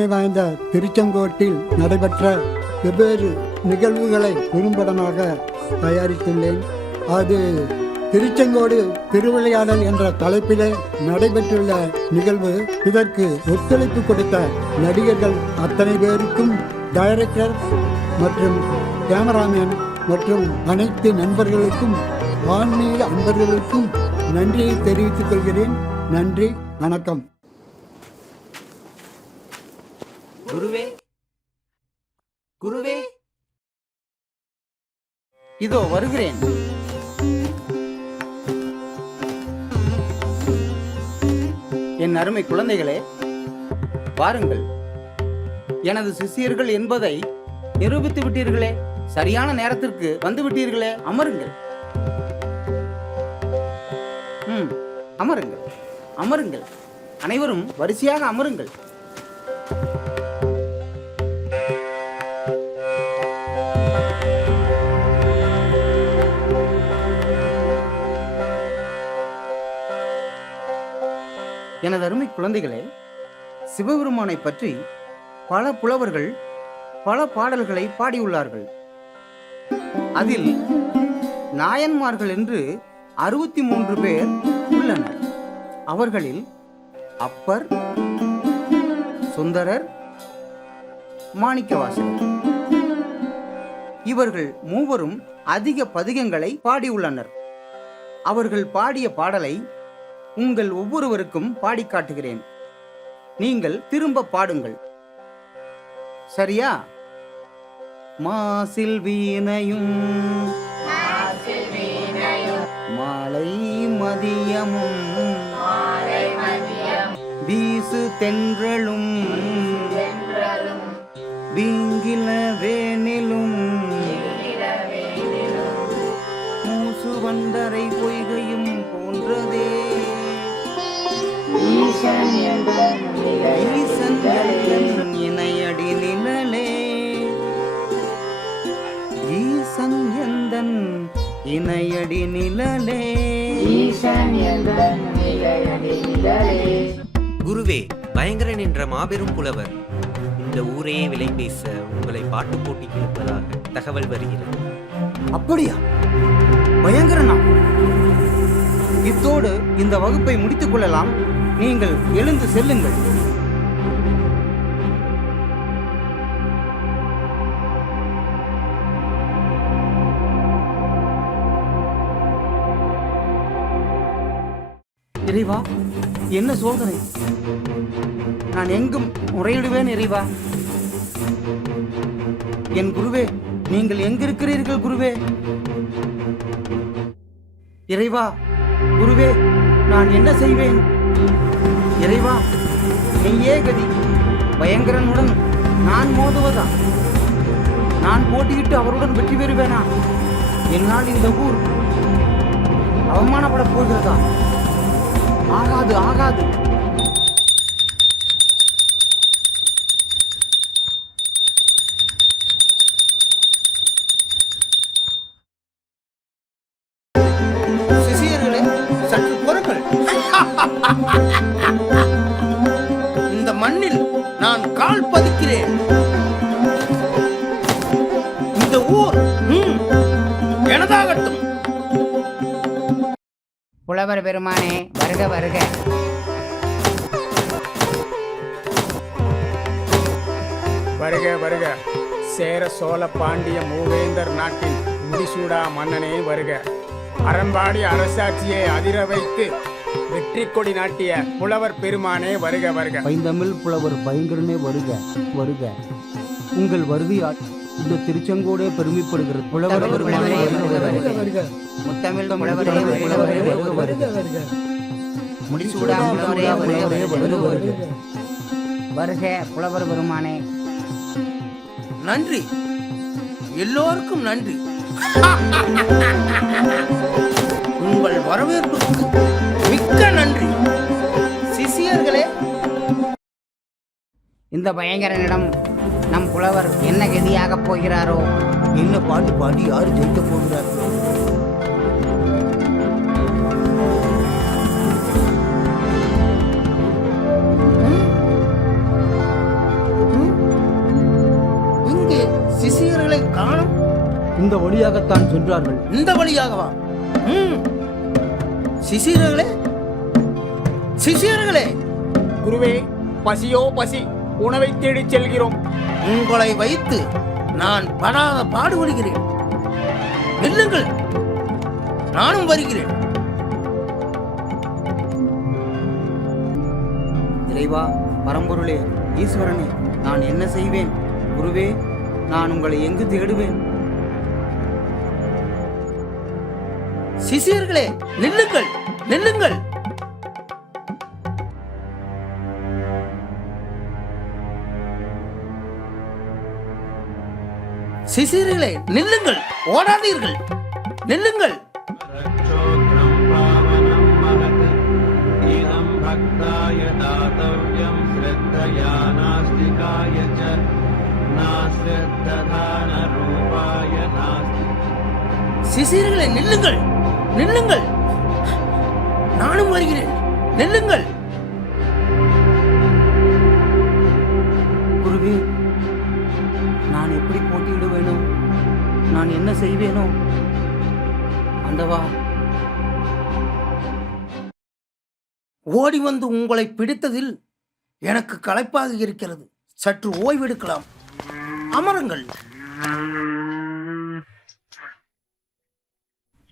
பழமை வாய்ந்த திருச்செங்கோட்டில் நடைபெற்ற வெவ்வேறு நிகழ்வுகளை குறும்படமாக தயாரித்துள்ளேன். அது திருச்செங்கோடு திருவிளையாடல் என்ற தலைப்பிலே நடைபெற்றுள்ள நிகழ்வு. இதற்கு ஒத்துழைப்பு கொடுத்த நடிகர்கள் அத்தனை பேருக்கும் டைரக்டர் மற்றும் கேமராமேன் மற்றும் அனைத்து நண்பர்களுக்கும் ஆன்மீக அன்பர்களுக்கும் நன்றியை தெரிவித்துக் கொள்கிறேன். நன்றி வணக்கம். குருவே குருவே. இதோ வருகிறேன். என் அருமை குழந்தைகளே வாருங்கள். எனது சிஷ்யர்கள் என்பதை நிரூபித்து விட்டீர்களே சரியான நேரத்திற்கு வந்து விட்டீர்களே அமருங்கள். அமருங்கள் அமருங்கள். அனைவரும் வரிசையாக அமருங்கள். எனது அருமை குழந்தைகளே சிவபெருமானை பற்றி பல புலவர்கள் பல பாடல்களை பாடியுள்ளார்கள். அதில் நாயன்மார்கள் என்று அறுபத்தி மூன்று பேர் உள்ளனர். அவர்களில் அப்பர் சுந்தரர் மாணிக்கவாசகர். இவர்கள் மூவரும் அதிக பதிகங்களை பாடியுள்ளனர். அவர்கள் பாடிய பாடலை உங்கள் ஒவ்வொருவருக்கும் பாடி காட்டுகிறேன். நீங்கள் திரும்ப பாடுங்கள். சரியா? மாசில் வீணையும் மாலை மதியமும் வீசு தென்றலும் வீங்கில வேனிலும் மூசு வண்டரை பொய்கையும் இணையடி நிழலே ஈசன் எந்தன் இணையடி நிழலே குருவே பயங்கரன் என்ற மாபெரும் புலவர் இந்த ஊரையே விலை பேச உங்களை பாட்டு போட்டிக்கு இருப்பதாக தகவல் வருகிறது. அப்படியா? பயங்கரனா? இத்தோடு இந்த வகுப்பை முடித்துக் கொள்ளலாம். நீங்கள் எழுந்து செல்லுங்கள். இறைவா என்ன சோதனை? நான் எங்கும் முறையிடுவேன் இறைவா. என் குருவே நீங்கள் எங்கிருக்கிறீர்கள் குருவே? இறைவா குருவே நான் என்ன செய்வேன்? இறைவா நீயே கதி. பயங்கரனுடன் நான் மோதுவதா? நான் போட்டியிட்டு அவருடன் வெற்றி பெறுவேனா? என்னால் இந்த ஊர் அவமானப்பட போகிறதா? ஆகாது ஆகாது. கால் பதிக்கிறேன். இந்த ஊர் எனதாகட்டும். புலவர் பெருமானே வருக வருக. வருக வருக. சேர சோழ பாண்டிய மூவேந்தர் நாட்டின் முடிசூடா மன்னனே வருக. அறம்பாடி அரசாட்சியை அதிர வைத்து வெற்றி கொடி நாட்டிய புலவர் பெருமானே வருக வருக. பைந்தமிழ் புலவர் பயங்கரனே வருக வருக. உங்கள் வருகையால் இந்த திருச்செங்கோடே பெருமைப்படுகிறது. புலவர் பெருமானே புலவரே வருக வருக வருக. முத்தமிழ் தமிழ் புலவரே வருக வருக வருக. முடிசூடா புலவரே வருக வருக வருக வருக. புலவர் பெருமானே. நன்றி. எல்லோருக்கும் நன்றி. உங்கள் வரவேற்புக்கு மிக்க நன்றி. சிசியர்களே. இந்த பயங்கரனிடம் நம் புலவர் என்ன கதியாகப் போகிறாரோ? என்ன பாட்டு பாடி யார் ஜெயிக்க போகிறார்? இங்கே சிசியர்களை காணும். இந்த வழியாகத்தான் சென்றார்கள். இந்த வழியாகவா? சிசியர்களே சிசியர்களே குருவே பசியோ பசி உணவை தேடிச் செல்கிறோம். உங்களை வைத்து நான் படாத பாடுபடுகிறேன். நில்லுங்கள் நானும் வருகிறேன். இறைவா பரம்பொருளே ஈஸ்வரனே நான் என்ன செய்வேன்? குருவே நான் உங்களை எங்கு தேடுவேன்? சிசியர்களே நில்லுங்கள் நில்லுங்கள். சிசிரிகளே நில்லுங்கள் ஓடாதீர்கள். நில்லுங்கள். சிசிரிகளே நில்லுங்கள். நில்லுங்கள். நானும் வருகிறேன். நெல்லுங்கள். ஓடி வந்து உங்களை பிடித்ததில் எனக்கு களைப்பாக இருக்கிறது. சற்று ஓய்வெடுக்கலாம். அமருங்கள்.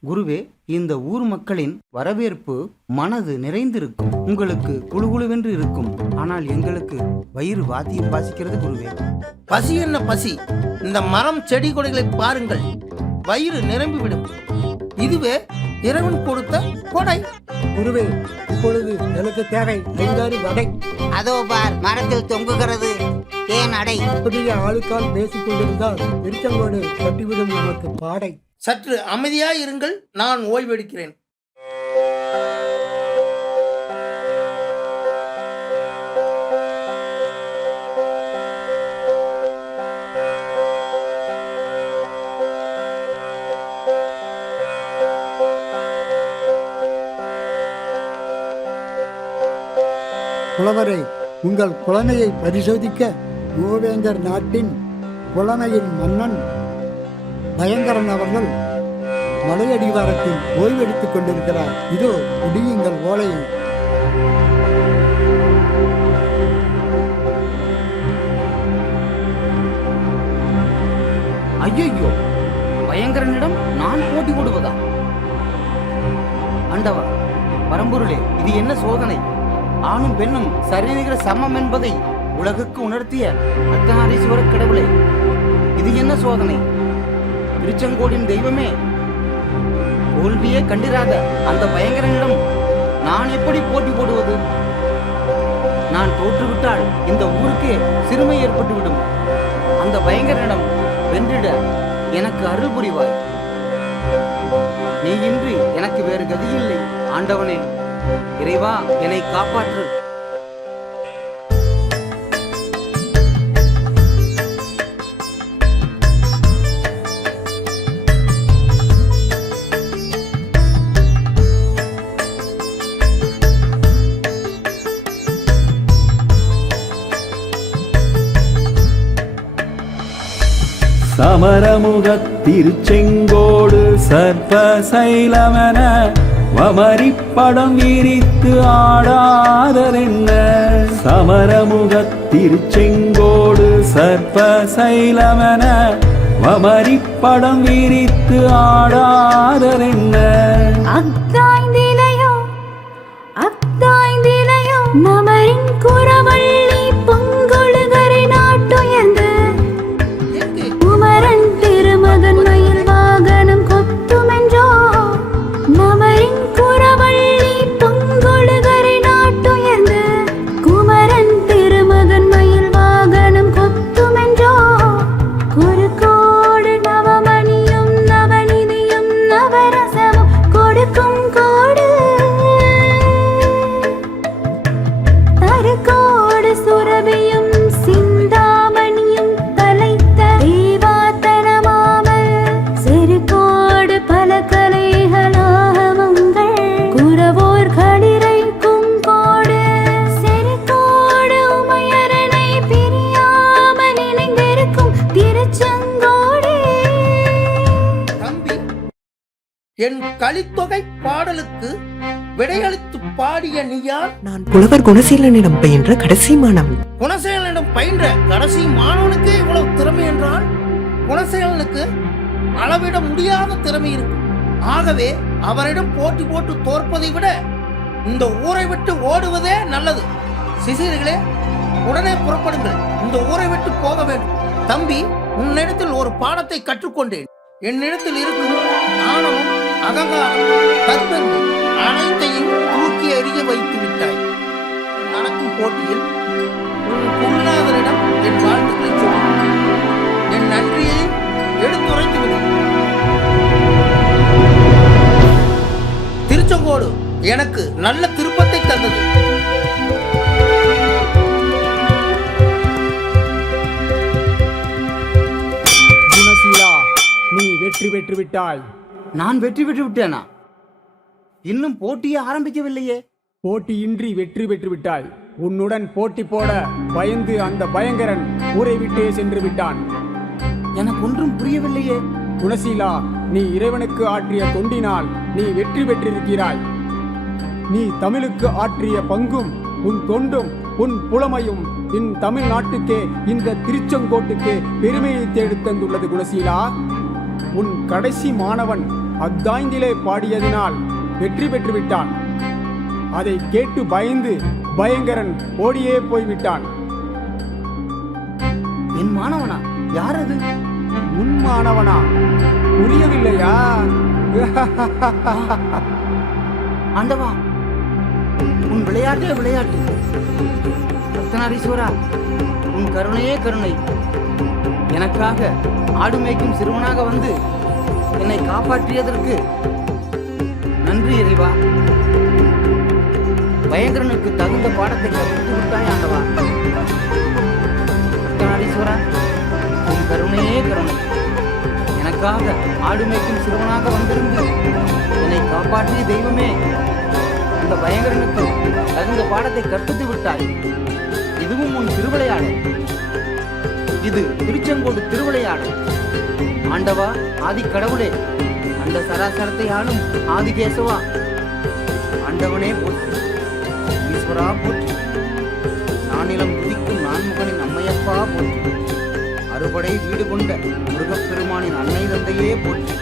குருவே இந்த ஊர் மக்களின் வரவேற்பு மனது நிறைந்திருக்கும். உங்களுக்கு குழுகுழுவென்று இருக்கும். ஆனால் எங்களுக்கு வயிறு வாத்தியம் வாசிக்கிறது குருவே. பசி என்ன பசி? இந்த மரம் செடி கொடிகளை பாருங்கள். வயிறு நிரம்பிவிடும். இதுவே இறைவன் கொடுத்த கொடை. குருவே இப்பொழுது எனக்கு தேவை ஐந்தாறு வடை. அதோ பார் மரத்தில் தொங்குகிறது. தேன் அடை. இப்படியே ஆளுக்கால் பேசிக் கொண்டிருந்தால் திருச்செங்கோடு கட்டிவிடும் நமக்கு பாடை. சற்று அமைதியாய் இருங்கள் நான் ஓய்வெடுக்கிறேன். புலவரை உங்கள் புலமையை பரிசோதிக்க மூவேந்தர் நாட்டின் புலமையின் மன்னன் பயங்கரன் அவர்கள் மலையடிவாரத்தில் ஓய்வெடுத்துக் கொண்டிருக்கிறார். இதோ முடியுங்கள் ஓலையை. ஐயோ பயங்கரனிடம் நான் போட்டி போடுவதா? ஆண்டவா பரம்பொருளே இது என்ன சோதனை? ஆணும் பெண்ணும் சரிநிகர சமம் என்பதை உலகுக்கு உணர்த்திய அர்த்தநாரீஸ்வர கடவுளே இது என்ன சோதனை? திருச்செங்கோடின் தெய்வமே தோல்வியே கண்டிராத அந்த பயங்கரனிடம் நான் எப்படி போட்டி போடுவது? நான் தோற்றுவிட்டால் இந்த ஊருக்கே சிறுமை ஏற்பட்டுவிடும். அந்த பயங்கரனிடம் வென்றிட எனக்கு அருள் புரிவாய். நீ இன்றி எனக்கு வேறு கதியில்லை ஆண்டவனே. இறைவா என்னை காப்பாற்று. சமரமுகத்திருச்செங்கோடு சர்ப்ப சைலமென மமரிப்படம் விரித்து ஆடாதரென்ன சமரமுகத்திருச்செங்கோடு சர்ப்ப சைலமென மமரிப்படம் விரித்து ஆடாதரென்ன அக்தாய்ந்திலையோ அக்தாய்ந்திலையோ நமரின் குரவள்ளி என் கலித்தொகை பாடலுக்கு விடையளித்து பாடிய நீயார் நான் புலவர் குணசீலனிடம் பயின்ற கடைசி மாணவன். குணசேலனிடம் பயின்ற கடைசி மாணவனுக்கே இவ்வளவு திறமை என்றால் குணசேலனுக்கு அளவிட முடியாத திறமை இருக்கு ஆகவே அவரிடம் போட்டி போட்டு தோற்பதை விட இந்த ஊரை விட்டு ஓடுவதே நல்லது. சிசியர்களே உடனே புறப்படுங்கள். இந்த ஊரை விட்டு போக வேண்டும். தம்பி உன்னிடத்தில் ஒரு பாடத்தை கற்றுக்கொண்டேன். என்னிடத்தில் இருக்கும் ஆணவம் அகங்காரம் தற்பெருமை அனைத்தையும் தூக்கி எறிய வைத்து விட்டாய். நடக்கும் போட்டியில் உன் குருநாதரிடம் என் வாழ்த்துக்களை சொல்லி. என் நன்றியை எடுத்துரைத்து விடு. திருச்செங்கோடு எனக்கு நல்ல திருப்பத்தை தந்தது. நீ வெற்றி பெற்று விட்டாய் நான் வெற்றி பெற்று விட்டேனா? இன்னும் போட்டியே ஆரம்பிக்கவில்லையே. போட்டியின்றி வெற்றி பெற்று விட்டாய். உன்னுடன் போட்டி போட பயந்து அந்த பயங்கரன் ஊரை விட்டே சென்று விட்டான். எனக்கு ஒன்றும் புரியவில்லையே. குணசீலா நீ இறைவனுக்கு ஆற்றிய தொண்டினால் நீ வெற்றி பெற்றிருக்கிறாய். நீ தமிழுக்கு ஆற்றிய பங்கும் உன் தொண்டும் உன் புலமையும் இன் தமிழ்நாட்டுக்கே இந்த திருச்செங்கோட்டுக்கே பெருமையை தேடித் தந்துள்ளது குணசீலா உன் கடைசி மாணவன் அத்தாய்ந்திலே பாடியதினால் வெற்றி பெற்று விட்டான் அதை கேட்டு பயந்து பயங்கரன் ஓடியே போய்விட்டான். என் மாணவனா? யார் அது உன் மாணவனா? புரியவில்லையா? ஆண்டவா உன் விளையாட்டே விளையாட்டு. ரத்தனாரீஸ்வரா உன் கருணையே கருணை. எனக்காக ஆடு மேய்க்கும் சிறுவனாக வந்து என்னை காப்பாற்றியதற்கு நன்றி இறைவா. பயங்கரனுக்கு தகுந்த பாடத்தை கற்பித்து விட்டாய் ஆண்டவா. ரத்தனாரீஸ்வரா உன் கருணையே கருணை. எனக்காக ஆடுமைக்கும் சிறுவனாக வந்திருந்து என்னை காப்பாற்றிய தெய்வமே அந்த பயங்கரனுக்கு தகுந்த பாடத்தை கற்பித்து விட்டாய். இதுவும் உன் திருவிளையாடல். இது திருச்செங்கோடு திருவிளையாடல். ஆண்டவா ஆதி கடவுளே அந்த சராசரத்தை ஆளும் ஆதி கேசவா ஆண்டவனே போற்றி ஈஸ்வரா போற்றி நானிலம் குதிக்கும் நான்முகனின் அம்மையப்பா போற்றி அறுபடை வீடு கொண்ட முருகப்பெருமானின் அன்னை தந்தையே போற்றி.